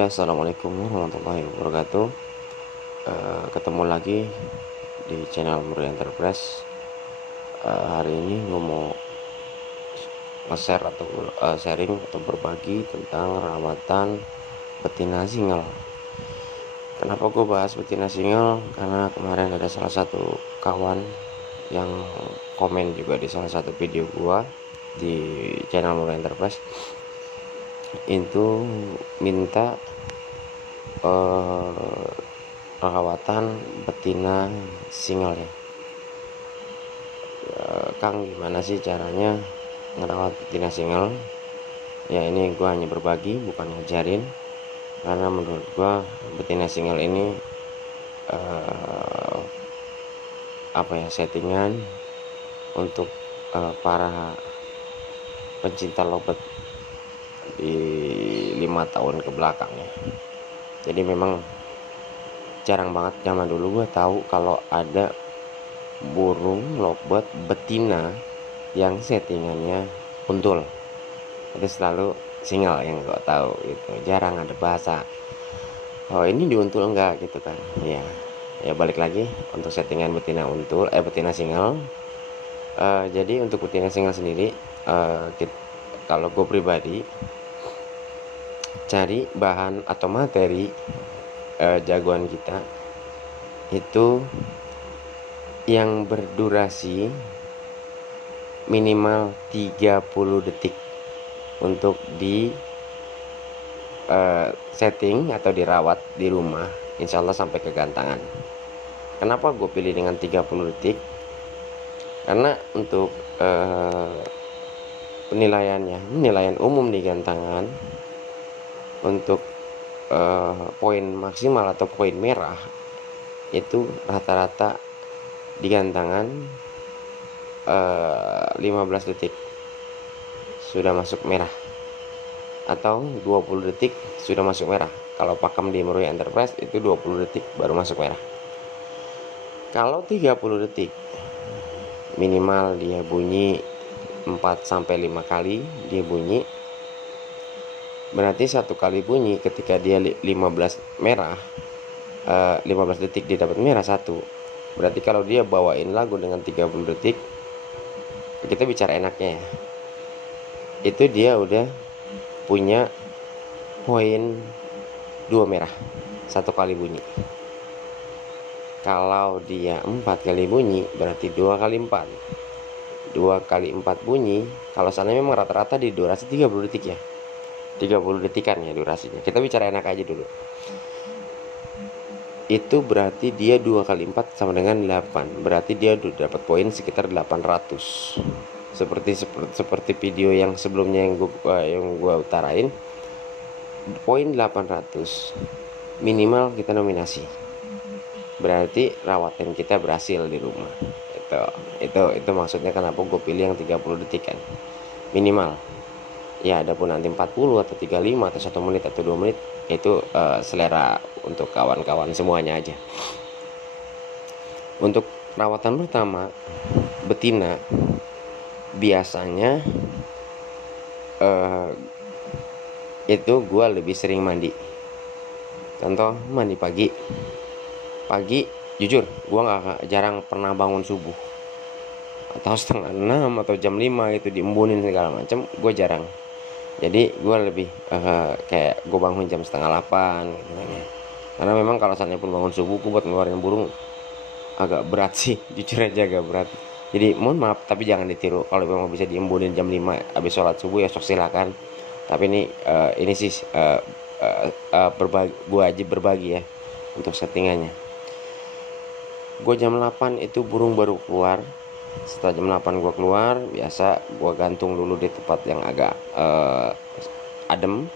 Ya, assalamualaikum warahmatullahi wabarakatuh. Ketemu lagi di channel Murray Enterprise. Hari ini gue mau nge-share atau sharing atau berbagi tentang rawatan betina single. Kenapa gue bahas betina single? Karena kemarin ada salah satu kawan yang komen juga di salah satu video gue di channel Murray Enterprise, itu minta perawatan betina single ya. Kang, gimana sih caranya ngerawat betina single? Ya, ini gue hanya berbagi, bukan ngajarin, karena menurut gue betina single ini settingan untuk para pencinta lobet di 5 tahun ke belakang ya. Jadi memang jarang banget zaman dulu gue tahu kalau ada burung lobet betina yang settingannya untul. Itu selalu single yang gue tahu gitu. Jarang ada bahasa oh ini diuntul enggak gitu kan. Ya balik lagi untuk settingan betina untul betina single. Jadi untuk betina single sendiri, kalau gue pribadi cari bahan atau materi jagoan kita itu yang berdurasi minimal 30 detik untuk di setting atau dirawat di rumah, insya Allah sampai kegantangan. Kenapa gue pilih dengan 30 detik? Karena untuk penilaian umum di gantangan untuk poin maksimal atau poin merah itu rata-rata di gantangan 15 detik sudah masuk merah, atau 20 detik sudah masuk merah. Kalau pakem di Murray Enterprise itu 20 detik baru masuk merah. Kalau 30 detik minimal dia bunyi 4-5 kali dia bunyi. Berarti satu kali bunyi ketika dia 15 merah, 15 detik dia dapat merah satu. Berarti kalau dia bawain lagu dengan 30 detik, kita bicara enaknya ya, itu dia udah punya poin 2 merah satu kali bunyi. Kalau dia 4 kali bunyi berarti 2 kali 4 bunyi. Kalau sana memang rata-rata di durasi 30 detik ya, 30 detikan ya durasinya. Kita bicara enak aja dulu. Itu berarti dia 2 kali 4 sama dengan 8. Berarti dia dapat poin sekitar 800. Seperti video yang sebelumnya yang gua utarain. Poin 800 minimal kita nominasi. Berarti rawatan kita berhasil di rumah. Itu maksudnya kenapa gue pilih yang 30 detik kan. Minimal. Ya, adapun nanti 40 atau 35 atau 1 menit atau 2 menit itu selera untuk kawan-kawan semuanya aja. Untuk rawatan pertama betina biasanya itu gue lebih sering mandi. Contoh mandi pagi jujur gue jarang pernah bangun subuh atau setengah 6 atau jam 5 gitu diembunin segala macam. Gue jarang. Jadi gue lebih kayak gue bangun jam setengah 8 gitu ya. Karena memang kalau seandainya pun bangun subuh, gue buat ngeluarin burung agak berat sih, jujur aja agak berat. Jadi mohon maaf tapi jangan ditiru. Kalau memang bisa diembunin jam 5 habis sholat subuh ya sok silakan. Tapi ini sih gue aja berbagi ya untuk settingannya. Gue jam 8 itu burung baru keluar. Setelah jam 8 gue keluar, biasa gue gantung dulu di tempat yang agak adem,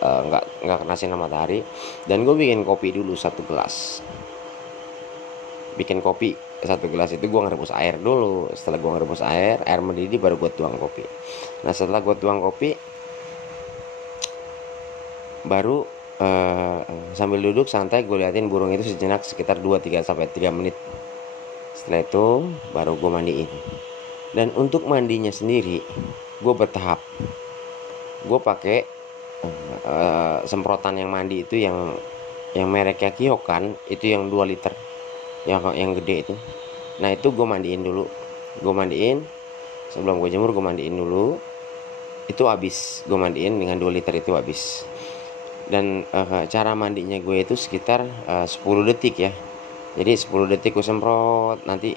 nggak kena sinar matahari. Dan gue bikin kopi dulu 1 gelas. Bikin kopi 1 gelas itu gue ngerebus air dulu. Setelah gue ngerebus air mendidih baru gue tuang kopi. Nah setelah gue tuang kopi, baru sambil duduk santai gue liatin burung itu sejenak sekitar 2-3 menit. Setelah itu baru gue mandiin. Dan untuk mandinya sendiri gue bertahap. Gue pakai semprotan yang mandi itu yang mereknya Kyokan itu yang 2 liter, yang gede itu. Nah itu gue mandiin dulu, sebelum gue jemur gue mandiin dulu. Itu habis gue mandiin dengan 2 liter itu habis. Dan cara mandinya gue itu sekitar 10 detik ya. Jadi 10 detik gue semprot, nanti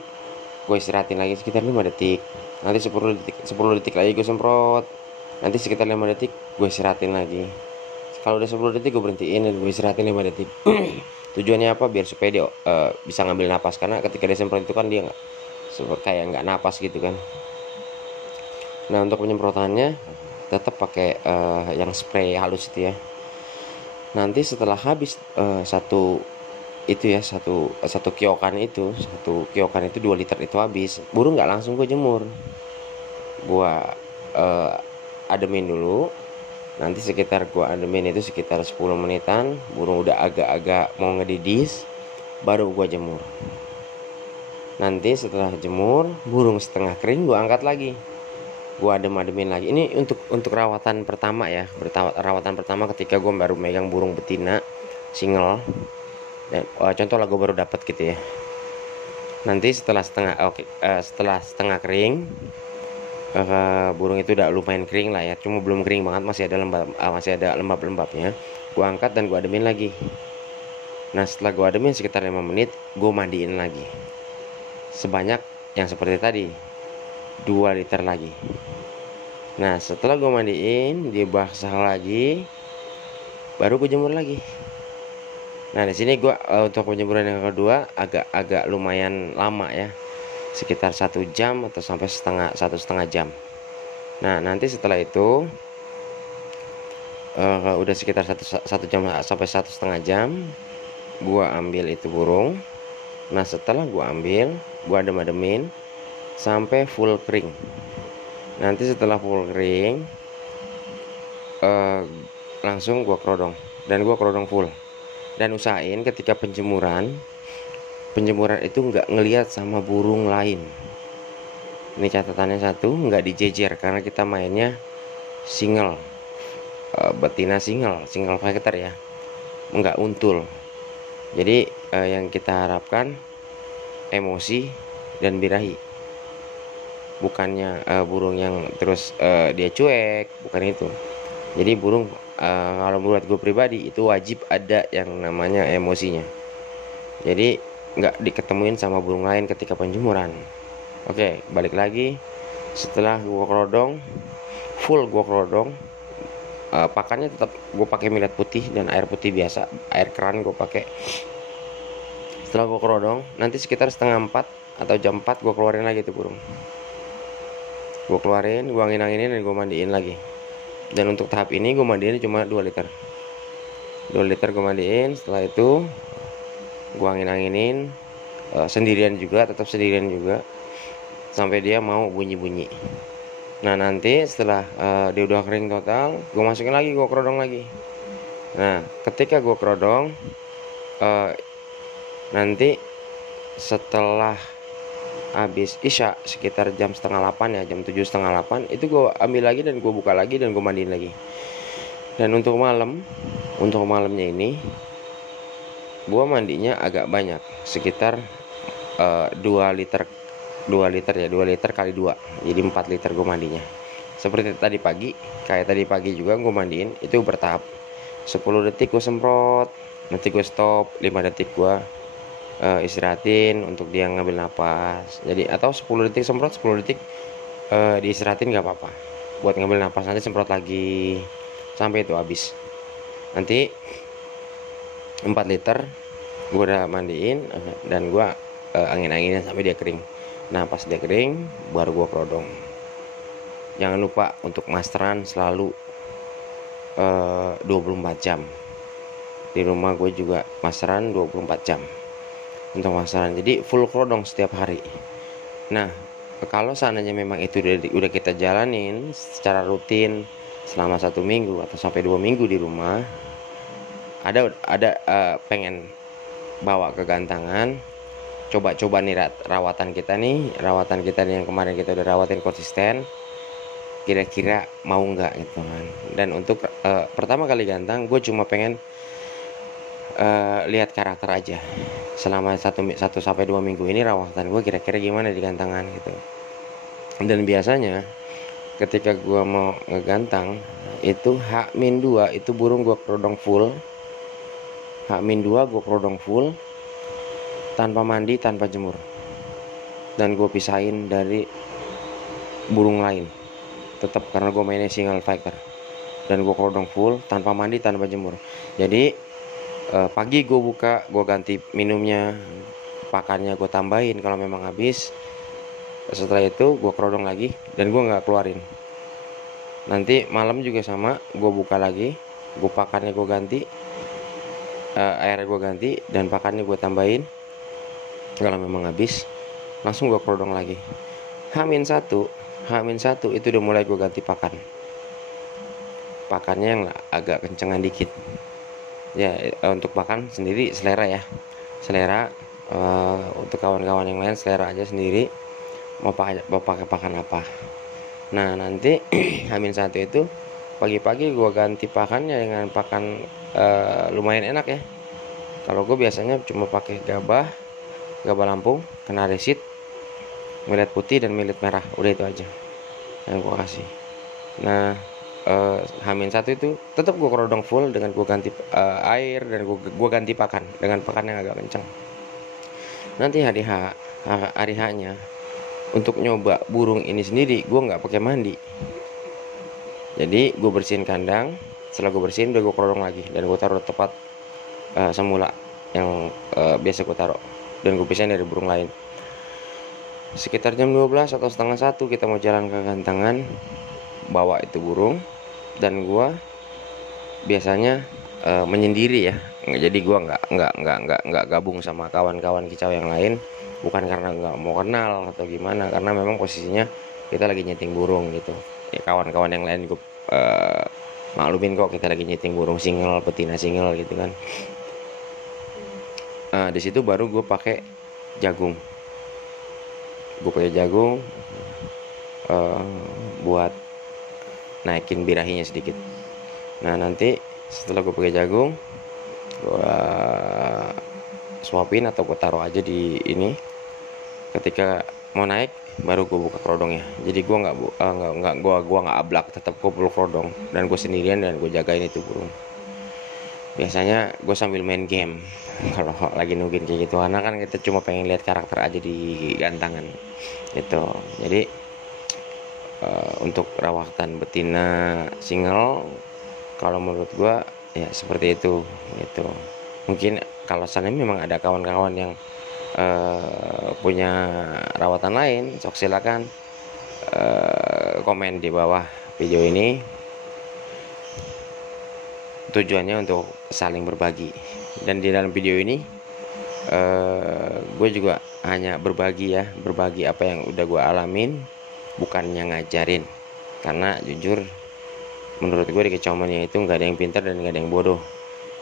gue istirahatin lagi sekitar 5 detik, nanti 10 detik lagi gue semprot, nanti sekitar 5 detik gue istirahatin lagi. Kalau udah 10 detik gue berhentiin dan gue istirahatin 5 detik. Tujuannya apa? Biar supaya dia bisa ngambil napas, karena ketika dia semprot itu kan dia kayak nggak napas gitu kan. Nah untuk penyemprotannya tetap pakai yang spray halus itu ya. Nanti setelah habis satu kiokan itu 2 liter itu habis, burung nggak langsung gue jemur, gue ademin dulu. Nanti sekitar gue ademin itu sekitar 10 menitan, burung udah agak-agak mau ngedidis, baru gue jemur. Nanti setelah jemur, burung setengah kering gue angkat lagi, gue ademin lagi. Ini untuk rawatan pertama ya, rawatan pertama ketika gue baru megang burung betina single. Dan, contoh lah gue baru dapat gitu ya. Nanti setelah setengah kering, burung itu udah lumayan kering lah ya, cuma belum kering banget, masih ada lembab-lembabnya. Gue angkat dan gue ademin lagi. Nah setelah gue ademin sekitar 5 menit, gue mandiin lagi sebanyak yang seperti tadi, 2 liter lagi. Nah setelah gue mandiin, dia basah lagi, baru gue jemur lagi. Nah di sini gue untuk penjemuran yang kedua agak lumayan lama ya, sekitar 1 jam atau sampai 1,5 jam. Nah nanti setelah itu udah sekitar 1 jam sampai 1,5 jam, gue ambil itu burung. Nah setelah gue ambil, gue adem-ademin sampai full kering. Nanti setelah full kering, langsung gue kerodong, dan gue kerodong full. Dan usahain ketika penjemuran itu nggak ngelihat sama burung lain. Ini catatannya satu, nggak dijejer, karena kita mainnya single, betina single fighter ya, nggak untul. Jadi yang kita harapkan emosi dan birahi, bukannya burung yang terus dia cuek, bukan itu. Jadi burung kalau menurut gue pribadi itu wajib ada yang namanya emosinya. Jadi nggak diketemuin sama burung lain ketika penjemuran. Oke, balik lagi. Setelah gue kerodong full, pakannya tetap gue pakai millet putih dan air putih biasa, air keran gue pakai. Setelah gue kerodong, nanti sekitar 3:30 atau jam 4 gue keluarin lagi tuh burung. Gue keluarin, gue angin-anginin dan gue mandiin lagi. Dan untuk tahap ini gue mandiin cuma 2 liter. 2 liter gue mandiin. Setelah itu gue angin-anginin tetap sendirian juga sampai dia mau bunyi-bunyi. Nah nanti setelah dia udah kering total, gue masukin lagi, gue kerodong lagi. Nah ketika gue kerodong, nanti setelah habis isya sekitar jam 7:30 ya, jam 7:30 itu gue ambil lagi dan gue buka lagi dan gue mandiin lagi. Dan untuk malamnya ini gue mandinya agak banyak, sekitar 2 liter kali 2, jadi 4 liter gue mandinya. Seperti tadi pagi juga gue mandiin itu bertahap. 10 detik gue semprot, nanti gue stop, 5 detik gue istirahatin untuk dia ngambil napas. Jadi atau 10 detik semprot, 10 detik diistirahatin nggak apa-apa buat ngambil napas, nanti semprot lagi sampai itu habis. Nanti 4 liter gue udah mandiin dan gue angin-anginin sampai dia kering. Nah pas dia kering baru gue kerodong. Jangan lupa untuk masteran selalu 24 jam. Di rumah gue juga masteran 24 jam untuk masteran, jadi full kerodong setiap hari. Nah kalau seandainya memang itu udah kita jalanin secara rutin selama 1 minggu atau sampai 2 minggu di rumah, ada pengen bawa ke gantangan, coba nih rawatan kita nih yang kemarin kita udah rawatin konsisten, kira-kira mau nggak gitu kan. Dan untuk pertama kali gantang gue cuma pengen lihat karakter aja selama 1-2 minggu ini rawatan gue kira-kira gimana di gantangan gitu. Dan biasanya ketika gue mau ngegantang itu H-2 itu burung gue kerodong full. H-2 gue kerodong full tanpa mandi, tanpa jemur, dan gue pisahin dari burung lain tetap karena gue mainnya single fighter. Dan gue kerodong full tanpa mandi, tanpa jemur. Jadi pagi gue buka, gue ganti minumnya, pakannya gue tambahin kalau memang habis. Setelah itu gue kerodong lagi dan gue nggak keluarin. Nanti malam juga sama, gue buka lagi, gue pakannya gue ganti, airnya gue ganti, dan pakannya gue tambahin. Kalau memang habis langsung gue kerodong lagi. H-1 itu udah mulai gue ganti pakannya yang agak kencengan dikit ya. Untuk pakan sendiri selera ya, untuk kawan-kawan yang lain selera aja sendiri mau pakai pakan apa. Nah nanti H-1 itu pagi-pagi gue ganti pakannya dengan pakan lumayan enak ya. Kalau gue biasanya cuma pakai gabah Lampung, Kenaresit, millet putih dan millet merah, udah itu aja yang gue kasih. Nah H-1 itu tetap gue kerodong full dengan gue ganti air, dan gue ganti pakan dengan pakan yang agak kencang. Nanti hari H-nya untuk nyoba burung ini sendiri gue nggak pakai mandi. Jadi gue bersihin kandang, setelah gue bersihin udah gue kerodong lagi dan gue taruh tempat semula yang biasa gue taruh, dan gue pisahin dari burung lain. Sekitar jam 12 atau setengah 1 kita mau jalan ke gantangan, bawa itu burung, dan gue biasanya menyendiri ya. Jadi gue nggak gabung sama kawan-kawan kicau yang lain, bukan karena nggak mau kenal atau gimana, karena memang posisinya kita lagi nyeting burung gitu ya. Kawan-kawan yang lain gue maklumin kok, kita lagi nyeting burung single, betina single gitu kan. Di situ baru gue pakai jagung. Buat naikin birahinya sedikit. Nah nanti setelah gue pakai jagung, gue suapin atau gue taruh aja di ini. Ketika mau naik baru gue buka kerodongnya. Jadi gue nggak ablak, tetap gue perlu kerodong, dan gue sendirian dan gue jagain itu burung. Biasanya gue sambil main game kalau lagi nungguin kayak gitu, karena kan kita cuma pengen lihat karakter aja di gantangan gitu. Jadi untuk rawatan betina single kalau menurut gue ya seperti itu gitu. Mungkin kalau seandainya memang ada kawan-kawan yang punya rawatan lain, sok silakan komen di bawah video ini. Tujuannya untuk saling berbagi, dan di dalam video ini gue juga hanya berbagi apa yang udah gue alamin, bukannya ngajarin. Karena jujur menurut gue di kecauannya itu nggak ada yang pintar dan nggak ada yang bodoh.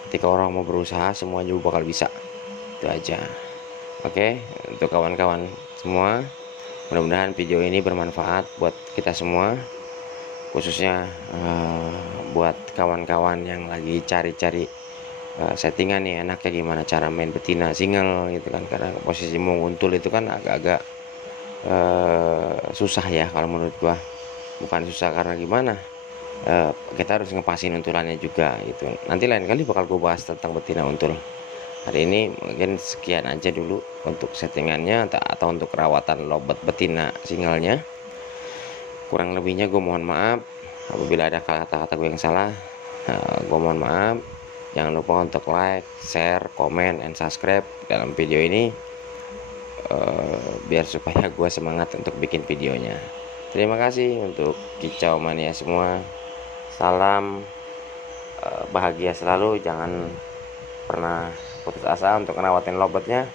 Ketika orang mau berusaha semuanya bakal bisa. Itu aja. Oke, untuk kawan-kawan semua, mudah-mudahan video ini bermanfaat buat kita semua, khususnya buat kawan-kawan yang lagi cari-cari settingan nih enaknya gimana cara main betina single gitu kan. Karena posisi mau nguntul itu kan agak-agak susah ya kalau menurut gua. Bukan susah karena gimana, kita harus ngepasin untulannya juga gitu. Nanti lain kali bakal gua bahas tentang betina untul. Hari ini mungkin sekian aja dulu untuk settingannya atau untuk rawatan lobet betina singlenya. Kurang lebihnya gue mohon maaf apabila ada kata-kata gue yang salah. Gue mohon maaf. Jangan lupa untuk like, share, komen, and subscribe dalam video ini, biar supaya gue semangat untuk bikin videonya. Terima kasih untuk kicau mania semua. Salam bahagia selalu. Jangan pernah putus asa untuk ngerawatin lobetnya.